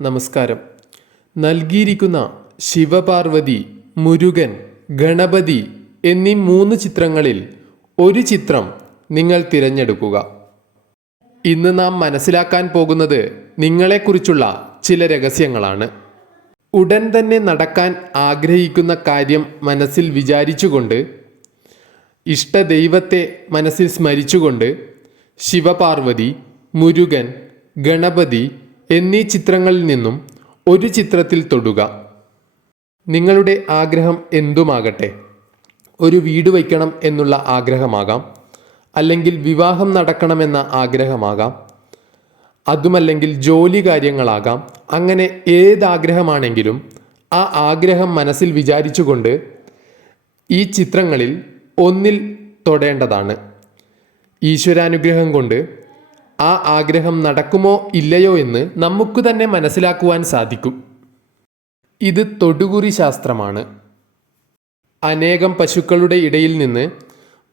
നമസ്കാരം. നൽകിയിരിക്കുന്ന ശിവപാർവതി മുരുകൻ ഗണപതി എന്നീ മൂന്ന് ചിത്രങ്ങളിൽ ഒരു ചിത്രം നിങ്ങൾ തിരഞ്ഞെടുക്കുക. ഇന്ന് നാം മനസ്സിലാക്കാൻ പോകുന്നത് നിങ്ങളെക്കുറിച്ചുള്ള ചില രഹസ്യങ്ങളാണ്. ഉടൻ തന്നെ നടക്കാൻ ആഗ്രഹിക്കുന്ന കാര്യം മനസ്സിൽ വിചാരിച്ചുകൊണ്ട് ഇഷ്ടദൈവത്തെ മനസ്സിൽ സ്മരിച്ചുകൊണ്ട് ശിവപാർവതി മുരുകൻ ഗണപതി എന്നീ ചിത്രങ്ങളിൽ നിന്നും ഒരു ചിത്രത്തിൽ തൊടുക. നിങ്ങളുടെ ആഗ്രഹം എന്തുമാകട്ടെ? ഒരു വീട് വയ്ക്കണം എന്നുള്ള ആഗ്രഹമാകാം. അല്ലെങ്കിൽ വിവാഹം നടക്കണമെന്ന ആഗ്രഹമാകാം. അതുമല്ലെങ്കിൽ ജോലി കാര്യങ്ങളാകാം. അങ്ങനെ ഏതാഗ്രഹമാണെങ്കിലും ആ ആഗ്രഹം മനസ്സിൽ വിചാരിച്ചുകൊണ്ട് ഈ ചിത്രങ്ങളിൽ ഒന്നിൽ തൊടേണ്ടതാണ്. ഈശ്വരാനുഗ്രഹം കൊണ്ട് ആ ആഗ്രഹം നടക്കുമോ ഇല്ലയോ എന്ന് നമുക്ക് തന്നെ മനസ്സിലാക്കുവാൻ സാധിക്കും. ഇത് തൊടുകുറി ശാസ്ത്രമാണ്. അനേകം പശുക്കളുടെ ഇടയിൽ നിന്ന്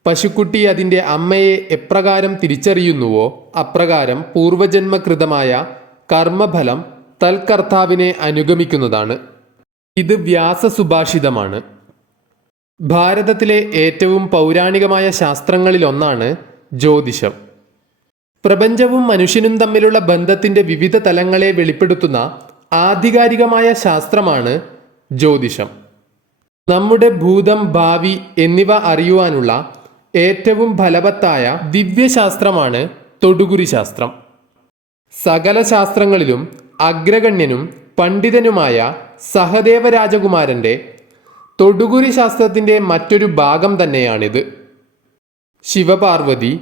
പശുക്കുട്ടി അതിന്റെ അമ്മയെ എപ്രകാരം തിരിച്ചറിയുന്നുവോ അപ്രകാരം പൂർവജന്മകൃതമായ കർമ്മഫലം തൽക്കർത്താവിനെ അനുഗമിക്കുന്നതാണ്. ഇത് വ്യാസസുഭാഷിതമാണ്. ഭാരതത്തിലെ ഏറ്റവും പൗരാണികമായ ശാസ്ത്രങ്ങളിലൊന്നാണ് ജ്യോതിഷം. പ്രപഞ്ചവും മനുഷ്യനും തമ്മിലുള്ള ബന്ധത്തിന്റെ വിവിധ തലങ്ങളെ വെളിപ്പെടുത്തുന്ന ആധികാരികമായ ശാസ്ത്രമാണ് ജ്യോതിഷം. നമ്മുടെ ഭൂതം ഭാവി എന്നിവ അറിയുവാനുള്ള ഏറ്റവും ഫലവത്തായ ദിവ്യശാസ്ത്രമാണ് തൊടുകുരി ശാസ്ത്രം. സകല ശാസ്ത്രങ്ങളിലും അഗ്രഗണ്യനും പണ്ഡിതനുമായ സഹദേവ രാജകുമാരന്റെ തൊടുകുരി ശാസ്ത്രത്തിന്റെ മറ്റൊരു ഭാഗം തന്നെയാണിത്. ശിവപാർവതി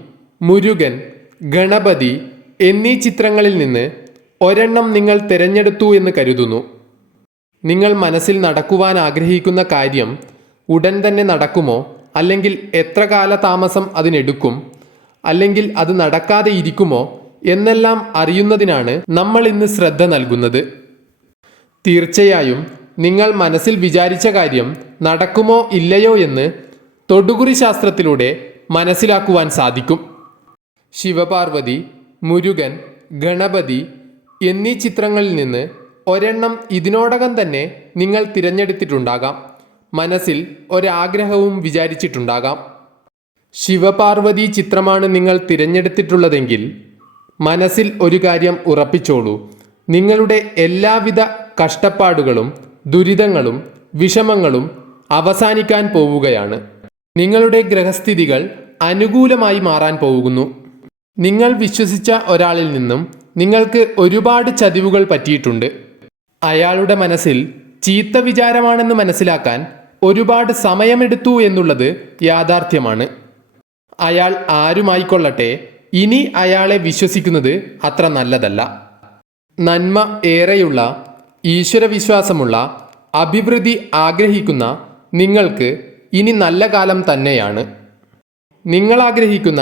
മുരുകൻ ഗണപതി എന്നീ ചിത്രങ്ങളിൽ നിന്ന് ഒരെണ്ണം നിങ്ങൾ തിരഞ്ഞെടുത്തു എന്ന് കരുതുന്നു. നിങ്ങൾ മനസ്സിൽ നടക്കുവാൻ ആഗ്രഹിക്കുന്ന കാര്യം ഉടൻ തന്നെ നടക്കുമോ? അല്ലെങ്കിൽ എത്ര കാല താമസം അതിനെടുക്കും? അല്ലെങ്കിൽ അത് നടക്കാതെ ഇരിക്കുമോ? എന്നെല്ലാം അറിയുന്നതിനാണ് നമ്മൾ ഇന്ന് ശ്രദ്ധ നൽകുന്നത്. തീർച്ചയായും നിങ്ങൾ മനസ്സിൽ വിചാരിച്ച കാര്യം നടക്കുമോ ഇല്ലയോ എന്ന് തൊടുകുറി ശാസ്ത്രത്തിലൂടെ മനസ്സിലാക്കുവാൻ സാധിക്കും. ശിവപാർവതി മുരുകൻ ഗണപതി എന്നീ ചിത്രങ്ങളിൽ നിന്ന് ഒരെണ്ണം ഇതിനോടകം തന്നെ നിങ്ങൾ തിരഞ്ഞെടുത്തിട്ടുണ്ടാകാം. മനസ്സിൽ ഒരാഗ്രഹവും വിചാരിച്ചിട്ടുണ്ടാകാം. ശിവപാർവതി ചിത്രമാണ് നിങ്ങൾ തിരഞ്ഞെടുത്തിട്ടുള്ളതെങ്കിൽ മനസ്സിൽ ഒരു കാര്യം ഉറപ്പിച്ചോളൂ. നിങ്ങളുടെ എല്ലാവിധ കഷ്ടപ്പാടുകളും ദുരിതങ്ങളും വിഷമങ്ങളും അവസാനിക്കാൻ പോവുകയാണ്. നിങ്ങളുടെ ഗ്രഹസ്ഥിതികൾ അനുകൂലമായി മാറാൻ പോകുന്നു. നിങ്ങൾ വിശ്വസിച്ച ഒരാളിൽ നിന്നും നിങ്ങൾക്ക് ഒരുപാട് ചതിവുകൾ പറ്റിയിട്ടുണ്ട്. അയാളുടെ മനസ്സിൽ ചീത്ത വിചാരമാണെന്ന് മനസ്സിലാക്കാൻ ഒരുപാട് സമയമെടുത്തു എന്നുള്ളത് യാഥാർത്ഥ്യമാണ്. അയാൾ ആരുമായിക്കൊള്ളട്ടെ ഇനി അയാളെ വിശ്വസിക്കുന്നത് അത്ര നല്ലതല്ല. നന്മ ഏറെയുള്ള ഈശ്വരവിശ്വാസമുള്ള അഭിവൃദ്ധി ആഗ്രഹിക്കുന്ന നിങ്ങൾക്ക് ഇനി നല്ല കാലം തന്നെയാണ്. നിങ്ങൾ ആഗ്രഹിക്കുന്ന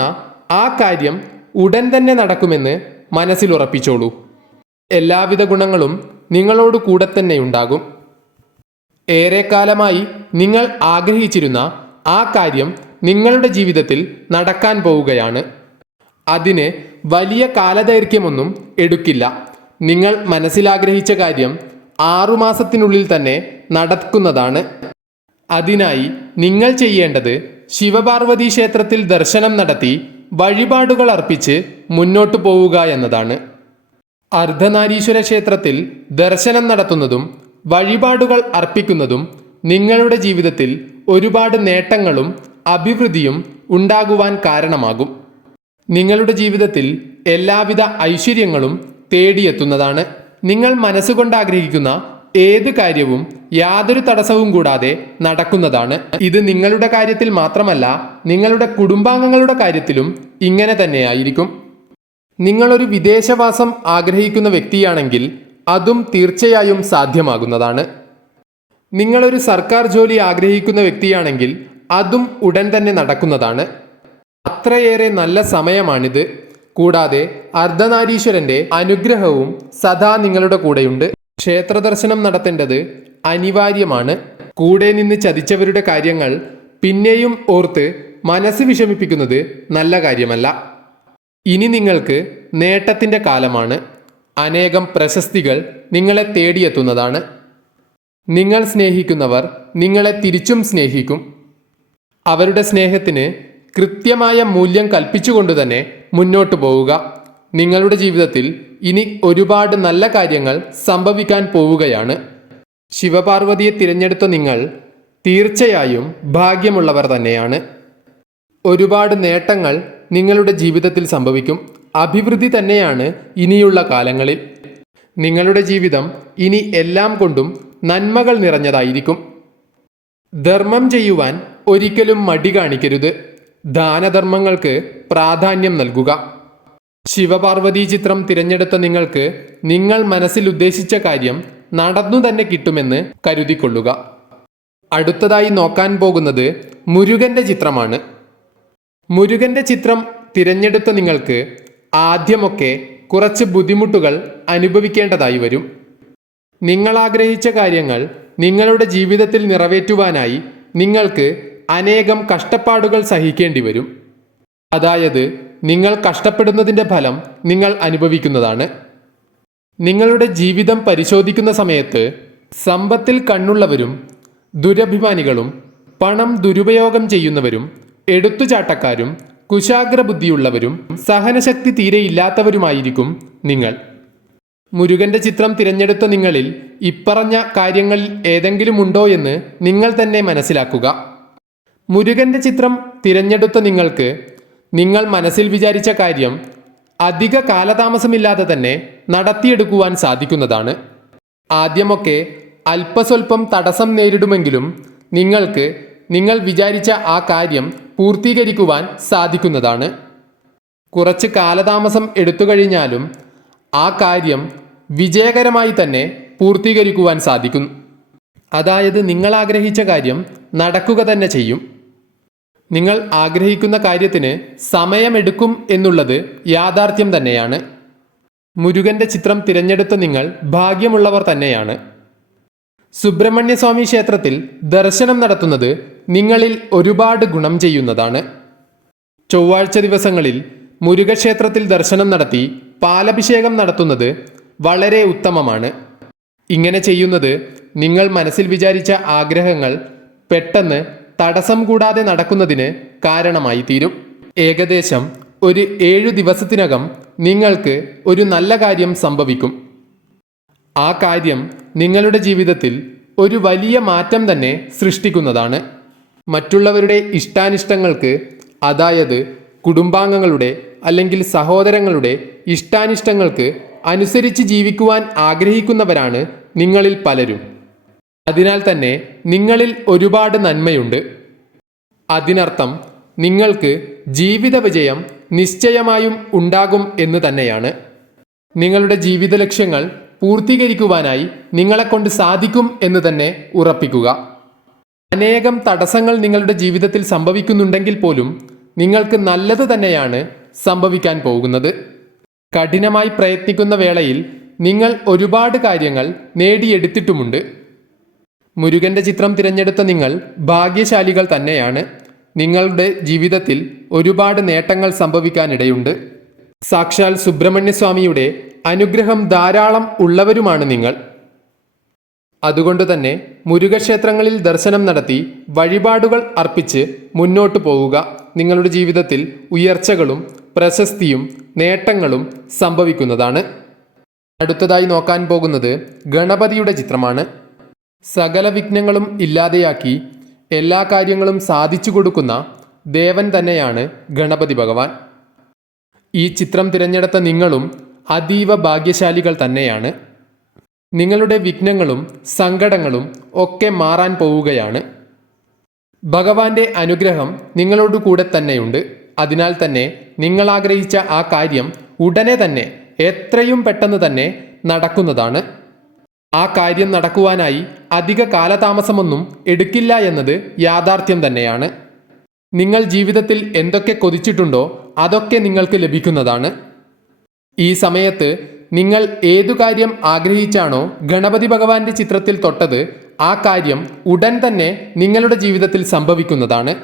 ആ കാര്യം ഉടൻ തന്നെ നടക്കുമെന്ന് മനസ്സിൽ ഉറപ്പിച്ചോളൂ. എല്ലാവിധ ഗുണങ്ങളും നിങ്ങളോട് കൂടെ തന്നെ ഉണ്ടാകും. ഏറെക്കാലമായി നിങ്ങൾ ആഗ്രഹിച്ചിരുന്ന ആ കാര്യം നിങ്ങളുടെ ജീവിതത്തിൽ നടക്കാൻ പോവുകയാണ്. അതിന് വലിയ കാലദൈർഘ്യമൊന്നും എടുക്കില്ല. നിങ്ങൾ മനസ്സിലാഗ്രഹിച്ച കാര്യം ആറുമാസത്തിനുള്ളിൽ തന്നെ നടക്കുന്നതാണ്. അതിനായി നിങ്ങൾ ചെയ്യേണ്ടത് ശിവപാർവതി ക്ഷേത്രത്തിൽ ദർശനം നടത്തി വഴിപാടുകൾ അർപ്പിച്ച് മുന്നോട്ടു പോവുക എന്നതാണ്. അർദ്ധനാരീശ്വര ക്ഷേത്രത്തിൽ ദർശനം നടത്തുന്നതും വഴിപാടുകൾ അർപ്പിക്കുന്നതും നിങ്ങളുടെ ജീവിതത്തിൽ ഒരുപാട് നേട്ടങ്ങളും അഭിവൃദ്ധിയും ഉണ്ടാകുവാൻ കാരണമാകും. നിങ്ങളുടെ ജീവിതത്തിൽ എല്ലാവിധ ഐശ്വര്യങ്ങളും തേടിയെത്തുന്നതാണ്. നിങ്ങൾ മനസ്സുകൊണ്ട് ആഗ്രഹിക്കുന്ന ഏത് കാര്യവും യാതൊരു തടസ്സവും കൂടാതെ നടക്കുന്നതാണ്. ഇത് നിങ്ങളുടെ കാര്യത്തിൽ മാത്രമല്ല നിങ്ങളുടെ കുടുംബാംഗങ്ങളുടെ കാര്യത്തിലും ഇങ്ങനെ തന്നെയായിരിക്കും. നിങ്ങളൊരു വിദേശവാസം ആഗ്രഹിക്കുന്ന വ്യക്തിയാണെങ്കിൽ അതും തീർച്ചയായും സാധ്യമാകുന്നതാണ്. നിങ്ങളൊരു സർക്കാർ ജോലി ആഗ്രഹിക്കുന്ന വ്യക്തിയാണെങ്കിൽ അതും ഉടൻ തന്നെ നടക്കുന്നതാണ്. അത്രയേറെ നല്ല സമയമാണിത്. കൂടാതെ അർദ്ധനാരീശ്വരന്റെ അനുഗ്രഹവും സദാ നിങ്ങളുടെ കൂടെയുണ്ട്. ക്ഷേത്ര ദർശനം നടത്തേണ്ടത് അനിവാര്യമാണ്. കൂടെ നിന്ന് ചതിച്ചവരുടെ കാര്യങ്ങൾ പിന്നെയും ഓർത്ത് മനസ്സ് വിഷമിപ്പിക്കുന്നത് നല്ല കാര്യമല്ല. ഇനി നിങ്ങൾക്ക് നേട്ടത്തിന്റെ കാലമാണ്. അനേകം പ്രശസ്തികൾ നിങ്ങളെ തേടിയെത്തുന്നതാണ്. നിങ്ങൾ സ്നേഹിക്കുന്നവർ നിങ്ങളെ തിരിച്ചും സ്നേഹിക്കും. അവരുടെ സ്നേഹത്തിന് കൃത്യമായ മൂല്യം കൽപ്പിച്ചുകൊണ്ട് തന്നെ മുന്നോട്ട് പോവുക. നിങ്ങളുടെ ജീവിതത്തിൽ ഇനി ഒരുപാട് നല്ല കാര്യങ്ങൾ സംഭവിക്കാൻ പോവുകയാണ്. ശിവപാർവതിയെ തിരഞ്ഞെടുത്ത നിങ്ങൾ തീർച്ചയായും ഭാഗ്യമുള്ളവർ തന്നെയാണ്. ഒരുപാട് നേട്ടങ്ങൾ നിങ്ങളുടെ ജീവിതത്തിൽ സംഭവിക്കും. അഭിവൃദ്ധി തന്നെയാണ് ഇനിയുള്ള കാലങ്ങളിൽ. നിങ്ങളുടെ ജീവിതം ഇനി എല്ലാം കൊണ്ടും നന്മകൾ നിറഞ്ഞതായിരിക്കും. ധർമ്മം ചെയ്യുവാൻ ഒരിക്കലും മടി കാണിക്കരുത്. ദാനധർമ്മങ്ങൾക്ക് പ്രാധാന്യം നൽകുക. ശിവപാർവതി ചിത്രം തിരഞ്ഞെടുത്ത നിങ്ങൾക്ക് നിങ്ങൾ മനസ്സിൽ ഉദ്ദേശിച്ച കാര്യം നടന്നു തന്നെ കിട്ടുമെന്ന് കരുതിക്കൊള്ളുക. അടുത്തതായി നോക്കാൻ പോകുന്നത് മുരുകന്റെ ചിത്രമാണ്. മുരുകന്റെ ചിത്രം തിരഞ്ഞെടുത്ത നിങ്ങൾക്ക് ആദ്യമൊക്കെ കുറച്ച് ബുദ്ധിമുട്ടുകൾ അനുഭവിക്കേണ്ടതായി വരും. നിങ്ങൾ ആഗ്രഹിച്ച കാര്യങ്ങൾ നിങ്ങളുടെ ജീവിതത്തിൽ നിറവേറ്റുവാനായി നിങ്ങൾക്ക് അനേകം കഷ്ടപ്പാടുകൾ സഹിക്കേണ്ടി വരും. അതായത് നിങ്ങൾ കഷ്ടപ്പെടുന്നതിന്റെ ഫലം നിങ്ങൾ അനുഭവിക്കുന്നതാണ്. നിങ്ങളുടെ ജീവിതം പരിശോധിക്കുന്ന സമയത്ത് സമ്പത്തിൽ കണ്ണുള്ളവരും ദുരഭിമാനികളും പണം ദുരുപയോഗം ചെയ്യുന്നവരും എടുത്തുചാട്ടക്കാരും കുശാഗ്ര ബുദ്ധിയുള്ളവരും സഹനശക്തി തീരെയില്ലാത്തവരുമായിരിക്കും നിങ്ങൾ. മുരുകന്റെ ചിത്രം തിരഞ്ഞെടുത്ത നിങ്ങളിൽ ഇപ്പറഞ്ഞ കാര്യങ്ങളിൽ ഏതെങ്കിലും ഉണ്ടോ എന്ന് നിങ്ങൾ തന്നെ മനസ്സിലാക്കുക. മുരുകന്റെ ചിത്രം തിരഞ്ഞെടുത്ത നിങ്ങൾക്ക് നിങ്ങൾ മനസ്സിൽ വിചാരിച്ച കാര്യം അധിക കാലതാമസമില്ലാതെ തന്നെ നടത്തിയെടുക്കുവാൻ സാധിക്കുന്നതാണ്. ആദ്യമൊക്കെ അല്പസ്വല്പം തടസ്സം നേരിടുമെങ്കിലും നിങ്ങൾക്ക് നിങ്ങൾ വിചാരിച്ച ആ കാര്യം പൂർത്തീകരിക്കുവാൻ സാധിക്കുന്നതാണ്. കുറച്ച് കാലതാമസം എടുത്തു കഴിഞ്ഞാലും ആ കാര്യം വിജയകരമായി തന്നെ പൂർത്തീകരിക്കുവാൻ സാധിക്കും. അതായത് നിങ്ങൾ ആഗ്രഹിച്ച കാര്യം നടക്കുക തന്നെ ചെയ്യും. നിങ്ങൾ ആഗ്രഹിക്കുന്ന കാര്യത്തിന് സമയമെടുക്കും എന്നുള്ളത് യാഥാർത്ഥ്യം തന്നെയാണ്. മുരുകന്റെ ചിത്രം തിരഞ്ഞെടുത്ത നിങ്ങൾ ഭാഗ്യമുള്ളവർ തന്നെയാണ്. സുബ്രഹ്മണ്യസ്വാമി ക്ഷേത്രത്തിൽ ദർശനം നടത്തുന്നത് നിങ്ങളിൽ ഒരുപാട് ഗുണം ചെയ്യുന്നതാണ്. ചൊവ്വാഴ്ച ദിവസങ്ങളിൽ മുരുകക്ഷേത്രത്തിൽ ദർശനം നടത്തി പാലഭിഷേകം നടത്തുന്നത് വളരെ ഉത്തമമാണ്. ഇങ്ങനെ ചെയ്യുന്നത് നിങ്ങൾ മനസ്സിൽ വിചാരിച്ച ആഗ്രഹങ്ങൾ പെട്ടെന്ന് തടസ്സം കൂടാതെ നടക്കുന്നതിന് കാരണമായി തീരും. ഏകദേശം ഒരു ഏഴു ദിവസത്തിനകം നിങ്ങൾക്ക് ഒരു നല്ല കാര്യം സംഭവിക്കും. ആ കാര്യം നിങ്ങളുടെ ജീവിതത്തിൽ ഒരു വലിയ മാറ്റം തന്നെ സൃഷ്ടിക്കുന്നതാണ്. മറ്റുള്ളവരുടെ ഇഷ്ടാനിഷ്ടങ്ങൾക്ക് അതായത് കുടുംബാംഗങ്ങളുടെ അല്ലെങ്കിൽ സഹോദരങ്ങളുടെ ഇഷ്ടാനിഷ്ടങ്ങൾക്ക് അനുസരിച്ച് ജീവിക്കുവാൻ ആഗ്രഹിക്കുന്നവരാണ് നിങ്ങളിൽ പലരും. അതിനാൽ തന്നെ നിങ്ങളിൽ ഒരുപാട് നന്മയുണ്ട്. അതിനർത്ഥം നിങ്ങൾക്ക് ജീവിത വിജയം നിശ്ചയമായും ഉണ്ടാകും എന്ന് തന്നെയാണ്. നിങ്ങളുടെ ജീവിത ലക്ഷ്യങ്ങൾ പൂർത്തീകരിക്കുവാനായി നിങ്ങളെക്കൊണ്ട് സാധിക്കും എന്ന് തന്നെ ഉറപ്പിക്കുക. അനേകം തടസ്സങ്ങൾ നിങ്ങളുടെ ജീവിതത്തിൽ സംഭവിക്കുന്നുണ്ടെങ്കിൽ പോലും നിങ്ങൾക്ക് നല്ലത് തന്നെയാണ് സംഭവിക്കാൻ പോകുന്നത്. കഠിനമായി പ്രയത്നിക്കുന്ന വേളയിൽ നിങ്ങൾ ഒരുപാട് കാര്യങ്ങൾ നേടിയെടുത്തിട്ടുമുണ്ട്. മുരുകന്റെ ചിത്രം തിരഞ്ഞെടുത്ത നിങ്ങൾ ഭാഗ്യശാലികൾ തന്നെയാണ്. നിങ്ങളുടെ ജീവിതത്തിൽ ഒരുപാട് നേട്ടങ്ങൾ സംഭവിക്കാനിടയുണ്ട്. സാക്ഷാൽ സുബ്രഹ്മണ്യസ്വാമിയുടെ അനുഗ്രഹം ധാരാളം ഉള്ളവരുമാണ് നിങ്ങൾ. അതുകൊണ്ട് തന്നെ മുരുകക്ഷേത്രങ്ങളിൽ ദർശനം നടത്തി വഴിപാടുകൾ അർപ്പിച്ച് മുന്നോട്ടു പോവുക. നിങ്ങളുടെ ജീവിതത്തിൽ ഉയർച്ചകളും പ്രശസ്തിയും നേട്ടങ്ങളും സംഭവിക്കുന്നതാണ്. അടുത്തതായി നോക്കാൻ പോകുന്നത് ഗണപതിയുടെ ചിത്രമാണ്. സകല വിഘ്നങ്ങളും ഇല്ലാതെയാക്കി എല്ലാ കാര്യങ്ങളും സാധിച്ചു കൊടുക്കുന്ന ദേവൻ തന്നെയാണ് ഗണപതി ഭഗവാൻ. ഈ ചിത്രം തിരഞ്ഞെടുത്ത നിങ്ങളും അതീവ ഭാഗ്യശാലികൾ തന്നെയാണ്. നിങ്ങളുടെ വിഘ്നങ്ങളും സങ്കടങ്ങളും ഒക്കെ മാറാൻ പോവുകയാണ്. ഭഗവാന്റെ അനുഗ്രഹം നിങ്ങളോട് കൂടെ തന്നെയുണ്ട്. അതിനാൽ തന്നെ നിങ്ങൾ ആഗ്രഹിച്ച ആ കാര്യം ഉടനെ തന്നെ എത്രയും പെട്ടെന്ന് തന്നെ നടക്കുന്നതാണ്. ആ കാര്യം നടക്കുവാനായി അധിക കാലതാമസമൊന്നും എടുക്കില്ല എന്നത് യാഥാർത്ഥ്യം തന്നെയാണ്. നിങ്ങൾ ജീവിതത്തിൽ എന്തൊക്കെ കൊതിച്ചിട്ടുണ്ടോ അതൊക്കെ നിങ്ങൾക്ക് ലഭിക്കുന്നതാണ്. ഈ സമയത്ത് നിങ്ങൾ ഏതു കാര്യം ആഗ്രഹിച്ചാണോ ഗണപതി ഭഗവാന്റെ ചിത്രത്തിൽ തൊട്ടത് ആ കാര്യം ഉടൻ തന്നെ നിങ്ങളുടെ ജീവിതത്തിൽ സംഭവിക്കുന്നതാണ്.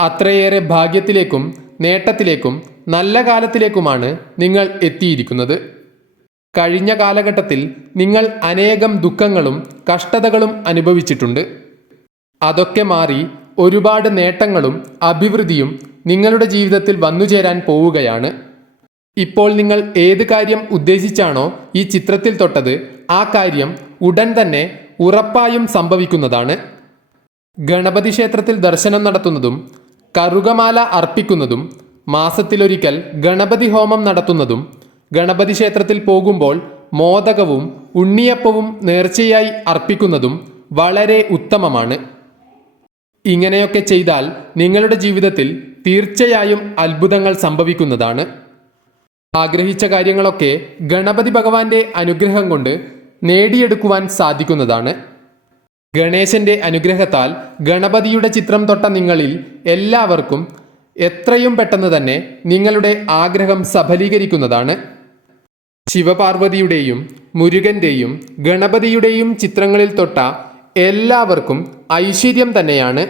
അത്രയേറെ ഭാഗ്യത്തിലേക്കും നേട്ടത്തിലേക്കും നല്ല കാലത്തിലേക്കുമാണ് നിങ്ങൾ എത്തിയിരിക്കുന്നത്. കഴിഞ്ഞ കാലഘട്ടത്തിൽ നിങ്ങൾ അനേകം ദുഃഖങ്ങളും കഷ്ടതകളും അനുഭവിച്ചിട്ടുണ്ട്. അതൊക്കെ മാറി ഒരുപാട് നേട്ടങ്ങളും അഭിവൃദ്ധിയും നിങ്ങളുടെ ജീവിതത്തിൽ വന്നു ചേരാൻ പോവുകയാണ്. ഇപ്പോൾ നിങ്ങൾ ഏത് കാര്യം ഉദ്ദേശിച്ചാണോ ഈ ചിത്രത്തിൽ തൊട്ടത് ആ കാര്യം ഉടൻ തന്നെ ഉറപ്പായും സംഭവിക്കുന്നതാണ്. ഗണപതി ക്ഷേത്രത്തിൽ ദർശനം നടത്തുന്നതും കറുകമാല അർപ്പിക്കുന്നതും മാസത്തിലൊരിക്കൽ ഗണപതി ഹോമം നടത്തുന്നതും ഗണപതി ക്ഷേത്രത്തിൽ പോകുമ്പോൾ മോദകവും ഉണ്ണിയപ്പവും നേർച്ചയായി അർപ്പിക്കുന്നതും വളരെ ഉത്തമമാണ്. ഇങ്ങനെയൊക്കെ ചെയ്താൽ നിങ്ങളുടെ ജീവിതത്തിൽ തീർച്ചയായും അത്ഭുതങ്ങൾ സംഭവിക്കുന്നതാണ്. ആഗ്രഹിച്ച കാര്യങ്ങളൊക്കെ ഗണപതി ഭഗവാന്റെ അനുഗ്രഹം കൊണ്ട് നേടിയെടുക്കുവാൻ സാധിക്കുന്നതാണ്. ഗണേശന്റെ അനുഗ്രഹത്താൽ ഗണപതിയുടെ ചിത്രം തൊട്ട നിങ്ങളിൽ എല്ലാവർക്കും എത്രയും പെട്ടെന്ന് തന്നെ നിങ്ങളുടെ ആഗ്രഹം സഫലീകരിക്കുന്നതാണ്. ശിവപാർവതിയുടെയും മുരുകന്റെയും ഗണപതിയുടെയും ചിത്രങ്ങളിൽ തൊട്ട എല്ലാവർക്കും ഐശ്വര്യം തന്നെയാണ്.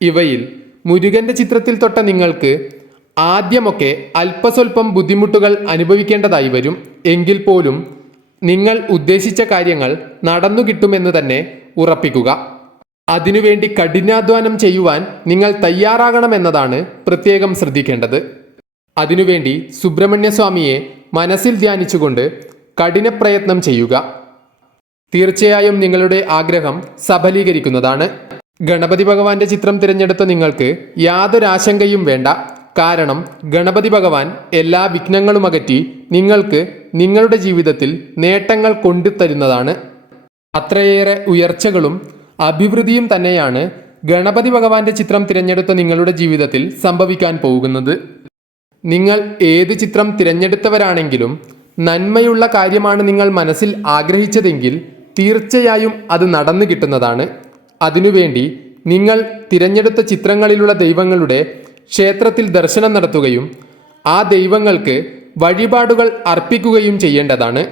ഇവയിൽ മുരുകന്റെ ചിത്രത്തിൽ തൊട്ട നിങ്ങൾക്ക് ആദ്യമൊക്കെ അല്പസ്വല്പം ബുദ്ധിമുട്ടുകൾ അനുഭവിക്കേണ്ടതായി വരും. എങ്കിൽ പോലും നിങ്ങൾ ഉദ്ദേശിച്ച കാര്യങ്ങൾ നടന്നു കിട്ടുമെന്ന് തന്നെ ഉറപ്പിക്കുക. അതിനുവേണ്ടി കഠിനാധ്വാനം ചെയ്യുവാൻ നിങ്ങൾ തയ്യാറാകണമെന്നതാണ് പ്രത്യേകം ശ്രദ്ധിക്കേണ്ടത്. അതിനുവേണ്ടി സുബ്രഹ്മണ്യസ്വാമിയെ മനസ്സിൽ ധ്യാനിച്ചുകൊണ്ട് കഠിനപ്രയത്നം ചെയ്യുക. തീർച്ചയായും നിങ്ങളുടെ ആഗ്രഹം സഫലീകരിക്കുന്നതാണ്. ഗണപതി ഭഗവാന്റെ ചിത്രം തിരഞ്ഞെടുത്ത നിങ്ങൾക്ക് യാതൊരു ആശങ്കയും വേണ്ട. കാരണം ഗണപതി ഭഗവാൻ എല്ലാ വിഘ്നങ്ങളും അകറ്റി നിങ്ങൾക്ക് നിങ്ങളുടെ ജീവിതത്തിൽ നേട്ടങ്ങൾ കൊണ്ടുതരുന്നതാണ്. അത്രയേറെ ഉയർച്ചകളും അഭിവൃദ്ധിയും തന്നെയാണ് ഗണപതി ഭഗവാന്റെ ചിത്രം തിരഞ്ഞെടുത്ത നിങ്ങളുടെ ജീവിതത്തിൽ സംഭവിക്കാൻ പോകുന്നത്. നിങ്ങൾ ഏത് ചിത്രം തിരഞ്ഞെടുത്തവരാണെങ്കിലും നന്മയുള്ള കാര്യമാണ് നിങ്ങൾ മനസ്സിൽ ആഗ്രഹിച്ചതെങ്കിൽ തീർച്ചയായും അത് നടന്നു കിട്ടുന്നതാണ്. അതിനുവേണ്ടി നിങ്ങൾ തിരഞ്ഞെടുത്ത ചിത്രങ്ങളിലുള്ള ദൈവങ്ങളുടെ ക്ഷേത്രത്തിൽ ദർശനം നടത്തുകയും ആ ദൈവങ്ങൾക്ക് വഴിപാടുകൾ അർപ്പിക്കുകയും ചെയ്യേണ്ടതാണ്.